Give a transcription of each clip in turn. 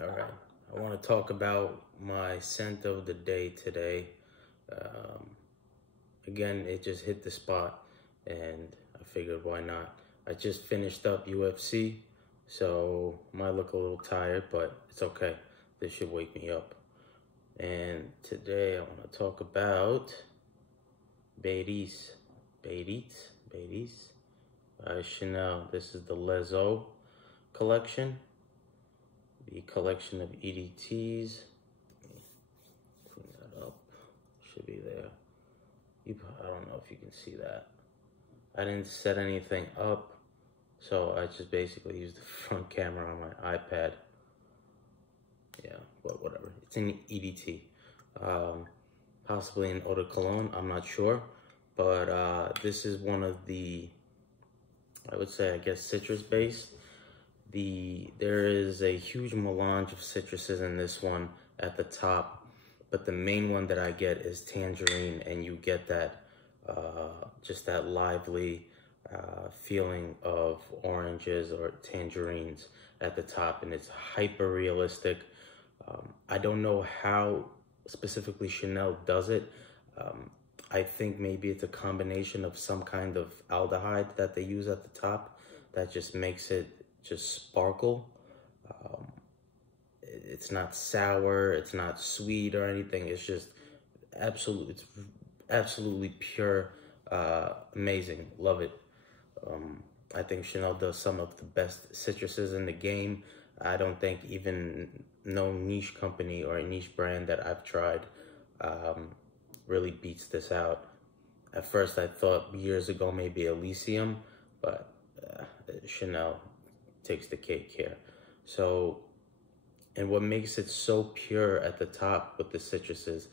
All right, I want to talk about my scent of the day today. Um, Again, it just hit the spot, and I figured why not. I just finished up UFC, so might look a little tired, but it's okay. This should wake me up. And today I want to talk about Biarritz, Biarritz by Chanel. This is the Les Eaux collection. The collection of EDTs. Clean that up. Should be there. I don't know if you can see that. I didn't set anything up, so I just basically used the front camera on my iPad. Yeah, but whatever. It's in EDT. Possibly in Eau de Cologne, I'm not sure. But this is one of the, I would say, I guess, citrus-based. There is a huge melange of citruses in this one at the top, but the main one that I get is tangerine, and you get that just that lively feeling of oranges or tangerines at the top, and it's hyper realistic. I don't know how specifically Chanel does it. I think maybe it's a combination of some kind of aldehyde that they use at the top that just makes it just sparkle. It's not sour, it's not sweet or anything. It's just absolutely pure, amazing. Love it. I think Chanel does some of the best citruses in the game. I don't think even no niche company or a niche brand that I've tried really beats this out. At first I thought years ago maybe Elysium, but Chanel takes the cake here. So, and what makes it so pure at the top with the citruses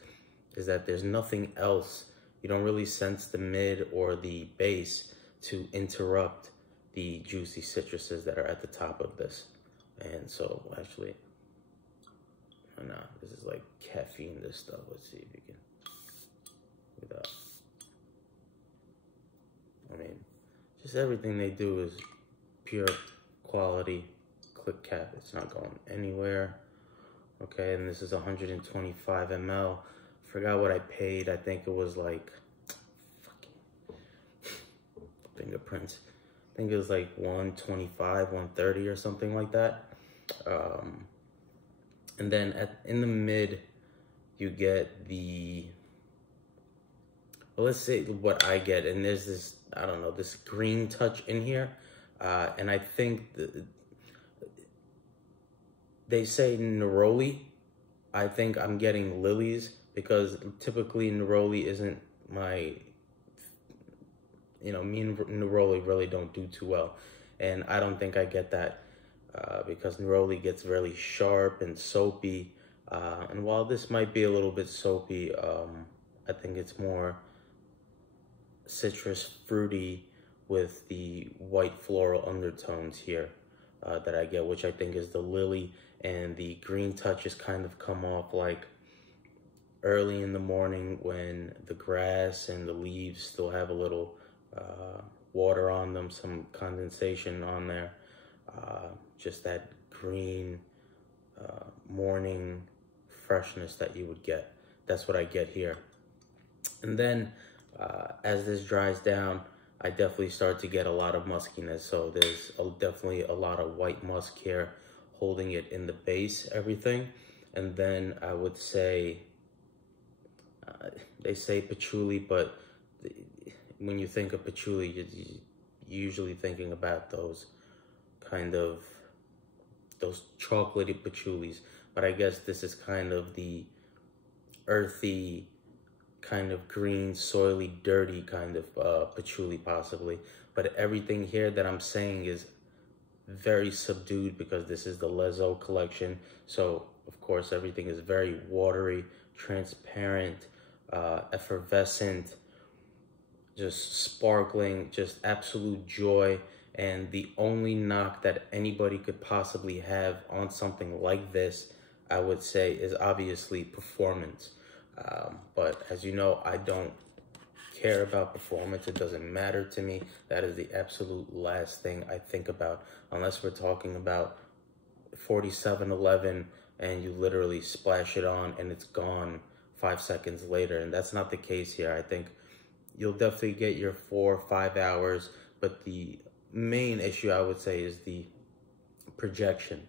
is that there's nothing else. You don't really sense the mid or the base to interrupt the juicy citruses that are at the top of this. And so, actually, nah, this is like caffeine, this stuff. Let's see if you can, without, I mean, just everything they do is pure quality. Click cap, it's not going anywhere. Okay, and this is 125 ml. Forgot what I paid. I think it was like fucking fingerprints. I think it was like 125, 130 or something like that. And then in the mid, you get the, well, let's say what I get, and there's this, I don't know, this green touch in here. And I think they say neroli. I think I'm getting lilies because typically neroli isn't my, me and neroli really don't do too well. And I don't think I get that because neroli gets really sharp and soapy. And while this might be a little bit soapy, I think it's more citrus fruity with the white floral undertones here that I get, which I think is the lily, and the green touches kind of come off like early in the morning when the grass and the leaves still have a little water on them, some condensation on there. Just that green morning freshness that you would get. That's what I get here. And then as this dries down, I definitely start to get a lot of muskiness. So there's definitely a lot of white musk here holding it in the base, everything. And then I would say, they say patchouli, but when you think of patchouli, you're usually thinking about those kind of, those chocolatey patchoulis. But I guess this is kind of the earthy, kind of green, soily, dirty kind of patchouli possibly. But everything here that I'm saying is very subdued because this is the Les Eaux collection. So of course everything is very watery, transparent, effervescent, just sparkling, just absolute joy. And the only knock that anybody could possibly have on something like this, I would say, is obviously performance. But as you know, I don't care about performance. It doesn't matter to me. That is the absolute last thing I think about, unless we're talking about 4711 and you literally splash it on and it's gone 5 seconds later. And that's not the case here. I think you'll definitely get your 4 or 5 hours, but the main issue I would say is the projection.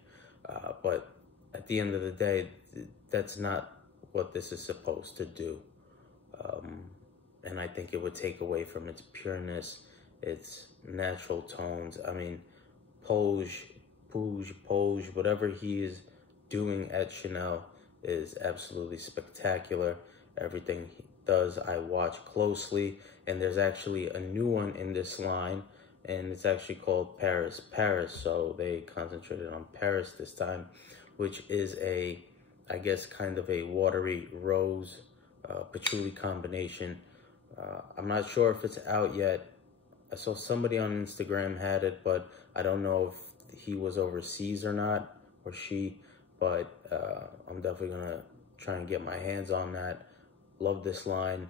But at the end of the day, that's not what this is supposed to do. And I think it would take away from its pureness, its natural tones. I mean, Poj, whatever he is doing at Chanel is absolutely spectacular. Everything he does, I watch closely. And there's actually a new one in this line, and it's actually called Paris. So they concentrated on Paris this time, which is I guess kind of a watery rose patchouli combination. I'm not sure if it's out yet. I saw somebody on Instagram had it, but I don't know if he was overseas or not, or she, but I'm definitely gonna try and get my hands on that. Love this line.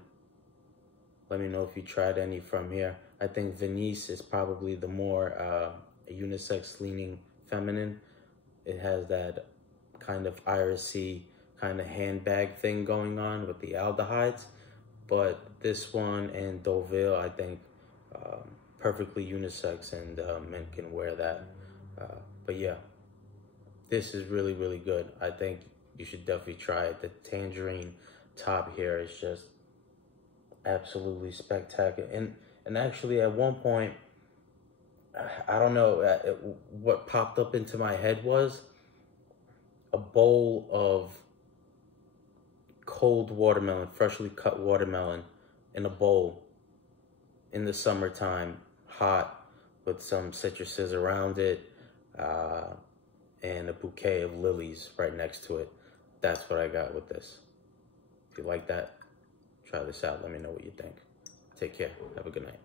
Let me know if you tried any from here. I think Venice is probably the more unisex leaning feminine. It has that kind of irisy kind of handbag thing going on with the aldehydes. But this one and Deauville, I think, perfectly unisex, and men can wear that. But yeah, this is really, really good. I think you should definitely try it. The tangerine top here is just absolutely spectacular. And actually, at one point, I don't know, what popped up into my head was a bowl of cold watermelon, freshly cut watermelon in a bowl in the summertime, hot, with some citruses around it, and a bouquet of lilies right next to it. That's what I got with this. If you like that, try this out. Let me know what you think. Take care. Have a good night.